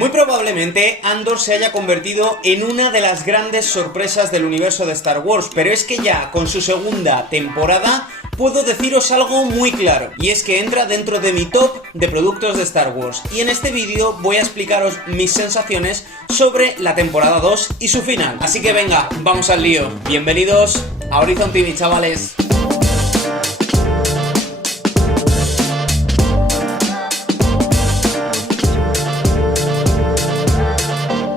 Muy probablemente Andor se haya convertido en una de las grandes sorpresas del universo de Star Wars, pero es que ya con su segunda temporada puedo deciros algo muy claro, y es que entra dentro de mi top de productos de Star Wars, y en este vídeo voy a explicaros mis sensaciones sobre la temporada 2 y su final. Así que venga, vamos al lío. Bienvenidos a Horizon TV, chavales.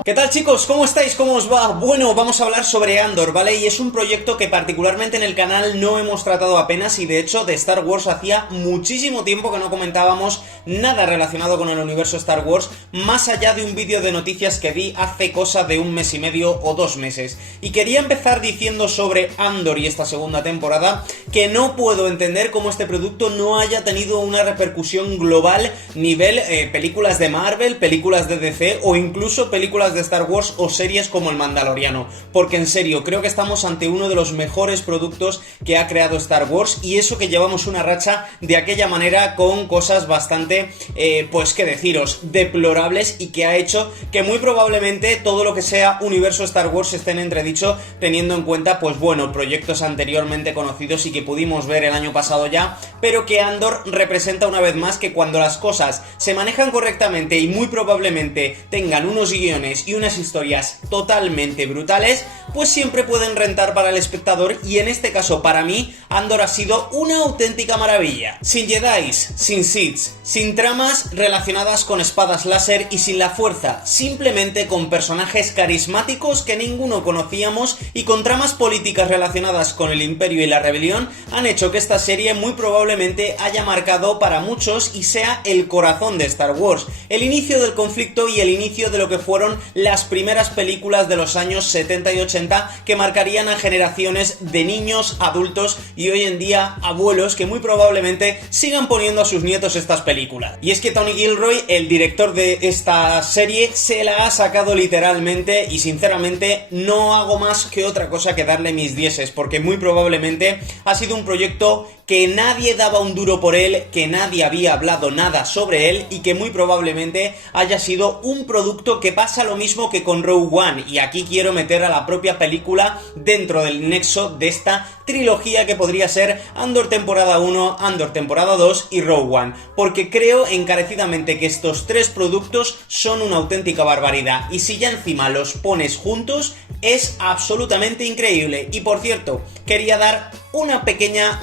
¿Qué tal, chicos? ¿Cómo estáis? ¿Cómo os va? Bueno, vamos a hablar sobre Andor, ¿vale? Y es un proyecto que particularmente en el canal no hemos tratado apenas, y de hecho de Star Wars hacía muchísimo tiempo que no comentábamos nada relacionado con el universo Star Wars, más allá de un vídeo de noticias que di hace cosa de un mes y medio o 2 meses. Y quería empezar diciendo sobre Andor y esta segunda temporada que no puedo entender cómo este producto no haya tenido una repercusión global nivel películas de Marvel, películas de DC o incluso películas de Star Wars o series como El Mandaloriano, porque en serio creo que estamos ante uno de los mejores productos que ha creado Star Wars, y eso que llevamos una racha de aquella manera con cosas bastante, pues qué deciros, deplorables, y que ha hecho que muy probablemente todo lo que sea universo Star Wars esté en entredicho, teniendo en cuenta, pues bueno, proyectos anteriormente conocidos y que pudimos ver el año pasado ya, pero que Andor representa una vez más que cuando las cosas se manejan correctamente y muy probablemente tengan unos guiones y unas historias totalmente brutales, pues siempre pueden rentar para el espectador, y en este caso para mí Andor ha sido una auténtica maravilla. Sin Jedis, sin Sith, sin tramas relacionadas con espadas láser y sin la fuerza, simplemente con personajes carismáticos que ninguno conocíamos y con tramas políticas relacionadas con el Imperio y la Rebelión, han hecho que esta serie muy probablemente haya marcado para muchos y sea el corazón de Star Wars, el inicio del conflicto y el inicio de lo que fueron las primeras películas de los años 70 y 80 que marcarían a generaciones de niños, adultos y hoy en día abuelos que muy probablemente sigan poniendo a sus nietos estas películas. Y es que Tony Gilroy, el director de esta serie, se la ha sacado literalmente, y sinceramente no hago más que otra cosa que darle mis dieces, porque muy probablemente ha sido un proyecto que nadie daba un duro por él, que nadie había hablado nada sobre él, y que muy probablemente haya sido un producto que pasa lo mismo que con Rogue One, y aquí quiero meter a la propia película dentro del nexo de esta trilogía que podría ser Andor temporada 1, Andor temporada 2 y Rogue One, porque creo encarecidamente que estos tres productos son una auténtica barbaridad, y si ya encima los pones juntos es absolutamente increíble. Y por cierto, quería dar una pequeña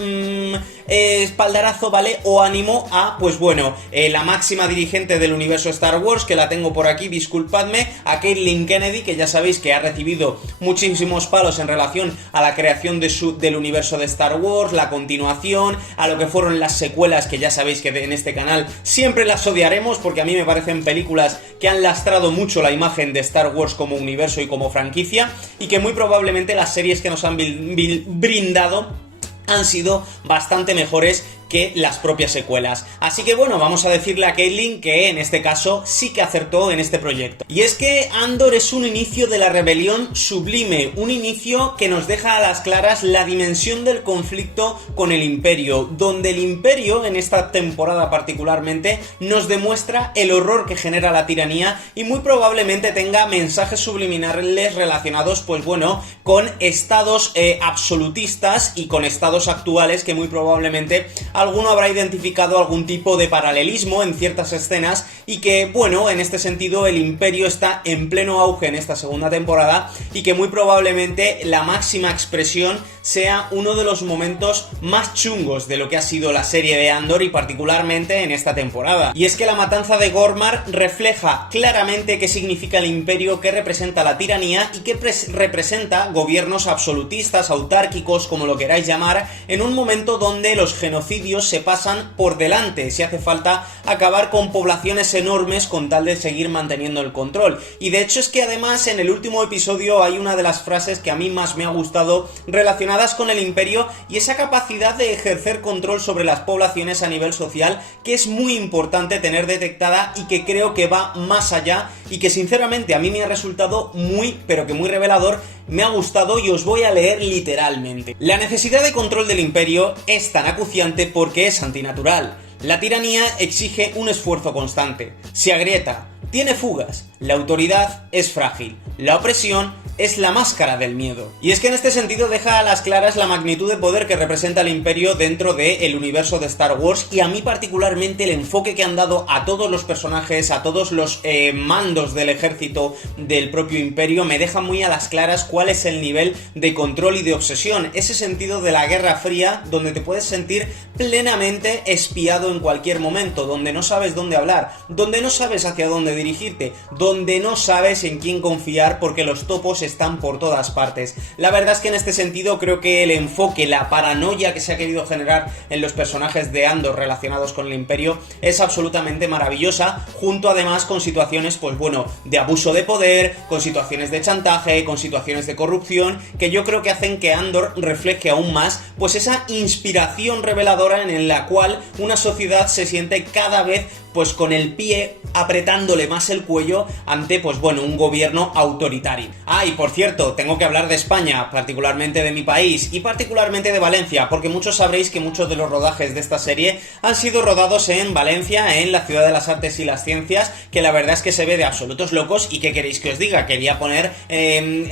espaldarazo, ¿vale? O ánimo a, pues bueno, la máxima dirigente del universo Star Wars, que la tengo por aquí, disculpadme, a Kathleen Kennedy, que ya sabéis que ha recibido muchísimos palos en relación a la creación del universo de Star Wars, la continuación, a lo que fueron las secuelas, que ya sabéis que en este canal siempre las odiaremos, porque a mí me parecen películas que han lastrado mucho la imagen de Star Wars como universo y como franquicia, y que muy probablemente las series que nos han brindado han sido bastante mejores que las propias secuelas. Así que bueno, vamos a decirle a Kathleen que en este caso sí que acertó en este proyecto. Y es que Andor es un inicio de la rebelión sublime, un inicio que nos deja a las claras la dimensión del conflicto con el Imperio, donde el Imperio, en esta temporada particularmente, nos demuestra el horror que genera la tiranía, y muy probablemente tenga mensajes subliminales relacionados, pues bueno, con estados absolutistas y con estados actuales que muy probablemente alguno habrá identificado algún tipo de paralelismo en ciertas escenas, y que, bueno, en este sentido el Imperio está en pleno auge en esta segunda temporada, y que muy probablemente la máxima expresión sea uno de los momentos más chungos de lo que ha sido la serie de Andor, y particularmente en esta temporada. Y es que la matanza de Gormar refleja claramente qué significa el Imperio, qué representa la tiranía y qué representa gobiernos absolutistas, autárquicos, como lo queráis llamar, en un momento donde los genocidios se pasan por delante, si hace falta acabar con poblaciones enormes con tal de seguir manteniendo el control. Y de hecho es que además en el último episodio hay una de las frases que a mí más me ha gustado relacionadas con el Imperio, y esa capacidad de ejercer control sobre las poblaciones a nivel social, que es muy importante tener detectada, y que creo que va más allá, y que sinceramente a mí me ha resultado muy, pero que muy revelador. Me ha gustado, y os voy a leer literalmente. La necesidad de control del Imperio es tan acuciante porque es antinatural. La tiranía exige un esfuerzo constante, se agrieta, tiene fugas, la autoridad es frágil, la opresión es la máscara del miedo. Y es que en este sentido deja a las claras la magnitud de poder que representa el Imperio dentro del universo de Star Wars, y a mí particularmente el enfoque que han dado a todos los personajes, a todos los mandos del ejército del propio Imperio, me deja muy a las claras cuál es el nivel de control y de obsesión, ese sentido de la Guerra Fría donde te puedes sentir plenamente espiado en cualquier momento, donde no sabes dónde hablar, donde no sabes hacia dónde dirigirte, donde no sabes en quién confiar porque los topos están por todas partes. La verdad es que en este sentido creo que el enfoque, la paranoia que se ha querido generar en los personajes de Andor relacionados con el Imperio es absolutamente maravillosa, junto además con situaciones, pues bueno, de abuso de poder, con situaciones de chantaje, con situaciones de corrupción, que yo creo que hacen que Andor refleje aún más pues esa inspiración reveladora en la cual una sociedad se siente cada vez pues con el pie apretándole más el cuello ante, pues bueno, un gobierno autoritario. Ah, y por cierto, tengo que hablar de España, particularmente de mi país, y particularmente de Valencia, porque muchos sabréis que muchos de los rodajes de esta serie han sido rodados en Valencia, en la ciudad de las artes y las ciencias, que la verdad es que se ve de absolutos locos. ¿Y qué queréis que os diga? Quería poner,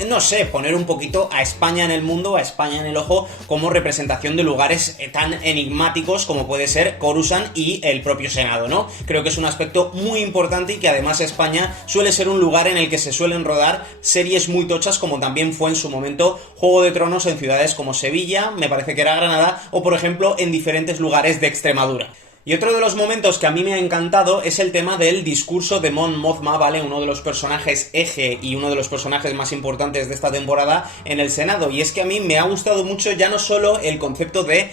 no sé, poner un poquito a España en el mundo, a España en el ojo, como representación de lugares tan enigmáticos como puede ser Coruscant y el propio Senado, ¿no? Creo que es un aspecto muy importante y que además España suele ser un lugar en el que se suelen rodar series muy tochas, como también fue en su momento Juego de Tronos en ciudades como Sevilla, me parece que era Granada, o por ejemplo en diferentes lugares de Extremadura. Y otro de los momentos que a mí me ha encantado es el tema del discurso de Mon Mothma, ¿vale? Uno de los personajes eje y uno de los personajes más importantes de esta temporada en el Senado. Y es que a mí me ha gustado mucho ya no solo el concepto de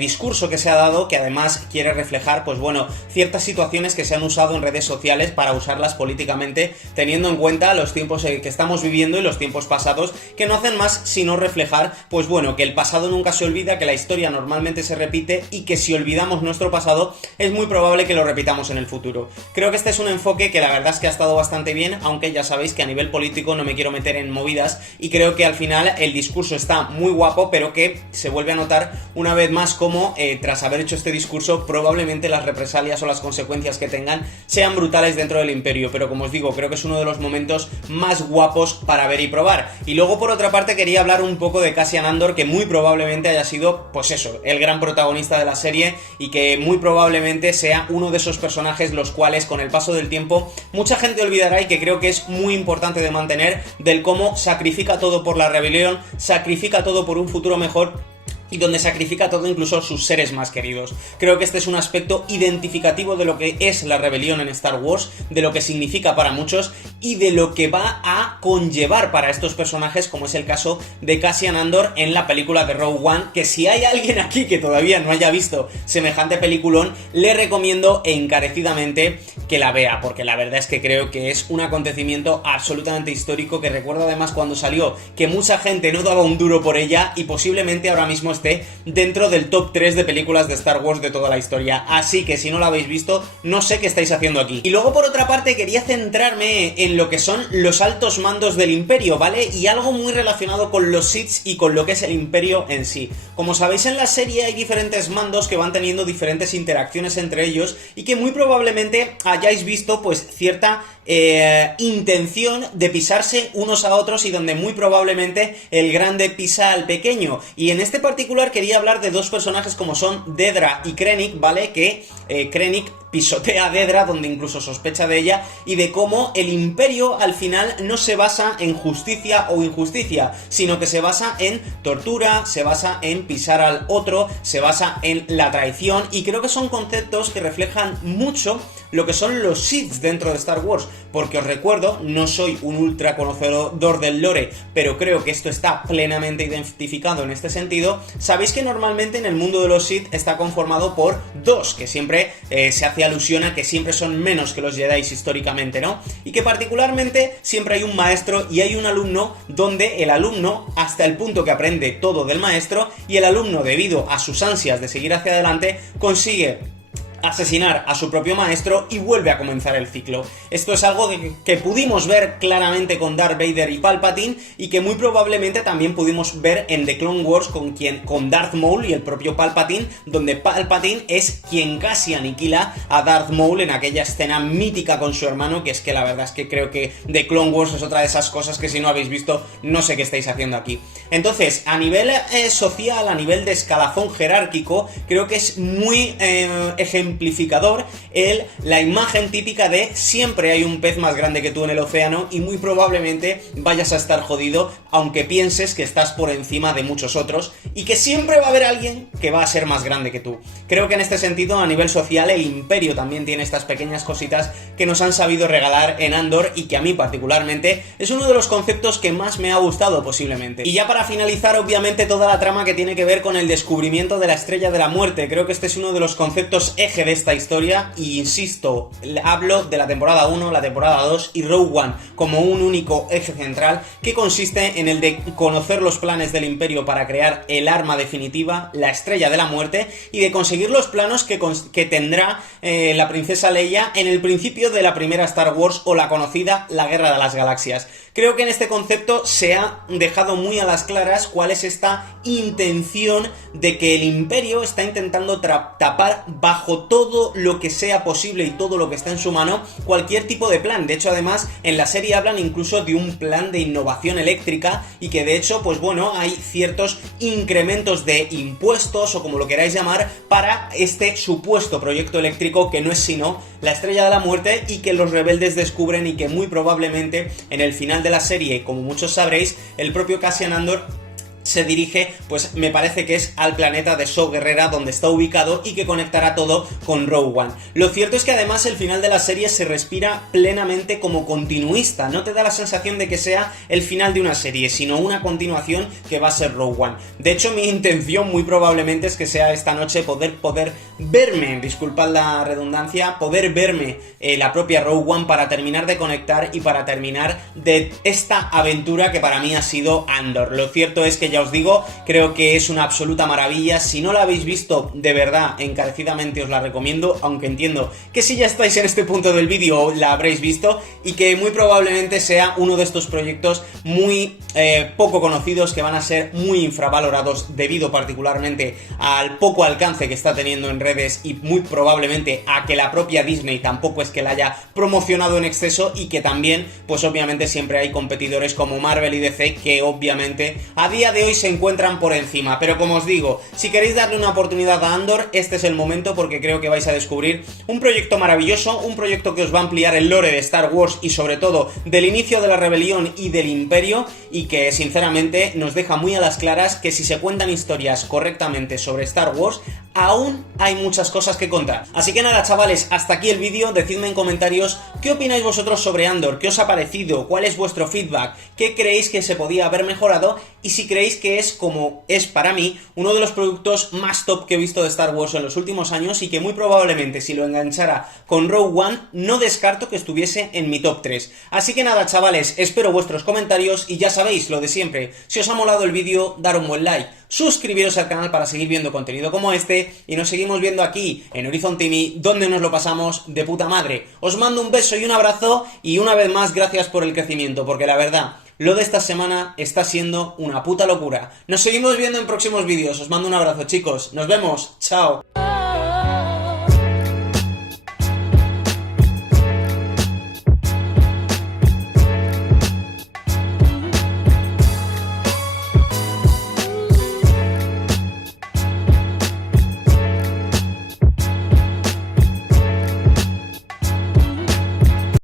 discurso que se ha dado, que además quiere reflejar, pues bueno, ciertas situaciones que se han usado en redes sociales para usarlas políticamente, teniendo en cuenta los tiempos que estamos viviendo y los tiempos pasados, que no hacen más sino reflejar, pues bueno, que el pasado nunca se olvida, que la historia normalmente se repite y que si olvidamos nuestro pasado es muy probable que lo repitamos en el futuro. Creo que este es un enfoque que la verdad es que ha estado bastante bien, aunque ya sabéis que a nivel político no me quiero meter en movidas, y creo que al final el discurso está muy guapo, pero que se vuelve a notar una vez más como tras haber hecho este discurso probablemente las represalias o las consecuencias que tengan sean brutales dentro del Imperio, pero como os digo, creo que es uno de los momentos más guapos para ver y probar. Y luego por otra parte quería hablar un poco de Cassian Andor, que muy probablemente haya sido, pues eso, el gran protagonista de la serie, y que muy probablemente sea uno de esos personajes los cuales con el paso del tiempo mucha gente olvidará, y que creo que es muy importante de mantener, del cómo sacrifica todo por la rebelión, sacrifica todo por un futuro mejor, y donde sacrifica todo, incluso sus seres más queridos. Creo que este es un aspecto identificativo de lo que es la rebelión en Star Wars, de lo que significa para muchos y de lo que va a conllevar para estos personajes, como es el caso de Cassian Andor en la película de Rogue One, que si hay alguien aquí que todavía no haya visto semejante peliculón, le recomiendo encarecidamente que la vea, porque la verdad es que creo que es un acontecimiento absolutamente histórico, que recuerdo además cuando salió que mucha gente no daba un duro por ella, y posiblemente ahora mismo esté dentro del top 3 de películas de Star Wars de toda la historia. Así que si no la habéis visto, no sé qué estáis haciendo aquí. Y luego por otra parte quería centrarme en lo que son los altos mandos del Imperio, ¿vale? Y algo muy relacionado con los Sith y con lo que es el Imperio en sí. Como sabéis, en la serie hay diferentes mandos que van teniendo diferentes interacciones entre ellos, y que muy probablemente hayáis visto pues cierta intención de pisarse unos a otros, y donde muy probablemente el grande pisa al pequeño. Y en este particular quería hablar de dos personajes como son Dedra y Krennic, ¿vale? Que Krennic pisotea a Dedra, donde incluso sospecha de ella, y de cómo el Imperio al final no se basa en justicia o injusticia, sino que se basa en tortura, se basa en pisar al otro, se basa en la traición, y creo que son conceptos que reflejan mucho lo que son los Sith dentro de Star Wars, porque os recuerdo, no soy un ultra conocedor del lore, pero creo que esto está plenamente identificado en este sentido. Sabéis que normalmente en el mundo de los Sith está conformado por dos, que siempre se hace alusión a que siempre son menos que los Jedi históricamente, ¿no? Y que particularmente siempre hay un maestro y hay un alumno, donde el alumno, hasta el punto que aprende todo del maestro, y el alumno, debido a sus ansias de seguir hacia adelante, consigue asesinar a su propio maestro y vuelve a comenzar el ciclo. Esto es algo que pudimos ver claramente con Darth Vader y Palpatine y que muy probablemente también pudimos ver en The Clone Wars con Darth Maul y el propio Palpatine, donde Palpatine es quien casi aniquila a Darth Maul en aquella escena mítica con su hermano, que es que la verdad es que creo que The Clone Wars es otra de esas cosas que si no habéis visto no sé qué estáis haciendo aquí. Entonces, a nivel social, a nivel de escalafón jerárquico, creo que es muy ejemplificador la imagen típica de siempre hay un pez más grande que tú en el océano y muy probablemente vayas a estar jodido aunque pienses que estás por encima de muchos otros y que siempre va a haber alguien que va a ser más grande que tú. Creo que en este sentido, a nivel social, el Imperio también tiene estas pequeñas cositas que nos han sabido regalar en Andor y que a mí particularmente es uno de los conceptos que más me ha gustado posiblemente. Y ya para finalizar, obviamente, toda la trama que tiene que ver con el descubrimiento de la Estrella de la Muerte. Creo que este es uno de los conceptos eje de esta historia y insisto, hablo de la temporada 1, la temporada 2 y Rogue One como un único eje central que consiste en el de conocer los planes del Imperio para crear el arma definitiva, la Estrella de la Muerte, y de conseguir los planos que tendrá la princesa Leia en el principio de la primera Star Wars o la conocida La Guerra de las Galaxias. Creo que en este concepto se ha dejado muy a las claras cuál es esta intención de que el Imperio está intentando tapar bajo todo lo que sea posible y todo lo que está en su mano cualquier tipo de plan. De hecho, además, en la serie hablan incluso de un plan de innovación eléctrica y que de hecho, pues bueno, hay ciertos incrementos de impuestos o como lo queráis llamar para este supuesto proyecto eléctrico que no es sino la Estrella de la Muerte y que los rebeldes descubren y que muy probablemente en el final de la serie, como muchos sabréis, el propio Cassian Andor se dirige, pues me parece que es al planeta de Saw Gerrera donde está ubicado y que conectará todo con Rogue One. Lo cierto es que además el final de la serie se respira plenamente como continuista, no te da la sensación de que sea el final de una serie, sino una continuación que va a ser Rogue One. De hecho, mi intención muy probablemente es que sea esta noche poder verme, disculpad la redundancia, poder verme la propia Rogue One para terminar de conectar y para terminar de esta aventura que para mí ha sido Andor. Lo cierto es que ya os digo, creo que es una absoluta maravilla. Si no la habéis visto, de verdad, encarecidamente os la recomiendo, aunque entiendo que si ya estáis en este punto del vídeo la habréis visto y que muy probablemente sea uno de estos proyectos muy poco conocidos que van a ser muy infravalorados debido particularmente al poco alcance que está teniendo en redes y muy probablemente a que la propia Disney tampoco es que la haya promocionado en exceso y que también, pues obviamente siempre hay competidores como Marvel y DC que obviamente a día de hoy se encuentran por encima. Pero como os digo, si queréis darle una oportunidad a Andor, este es el momento porque creo que vais a descubrir un proyecto maravilloso, un proyecto que os va a ampliar el lore de Star Wars y sobre todo del inicio de la rebelión y del Imperio y que sinceramente nos deja muy a las claras que si se cuentan historias correctamente sobre Star Wars, aún hay muchas cosas que contar. Así que nada, chavales, hasta aquí el vídeo. Decidme en comentarios qué opináis vosotros sobre Andor, qué os ha parecido, cuál es vuestro feedback, qué creéis que se podía haber mejorado y si creéis que es, como es para mí, uno de los productos más top que he visto de Star Wars en los últimos años y que muy probablemente si lo enganchara con Rogue One no descarto que estuviese en mi top 3. Así que nada, chavales, espero vuestros comentarios y ya sabéis lo de siempre. Si os ha molado el vídeo, dar un buen like, suscribiros al canal para seguir viendo contenido como este y nos seguimos viendo aquí en Horizon TV, donde nos lo pasamos de puta madre. Os mando un beso y un abrazo y una vez más gracias por el crecimiento, porque la verdad, lo de esta semana está siendo una puta locura. Nos seguimos viendo en próximos vídeos. Os mando un abrazo, chicos. Nos vemos. Chao.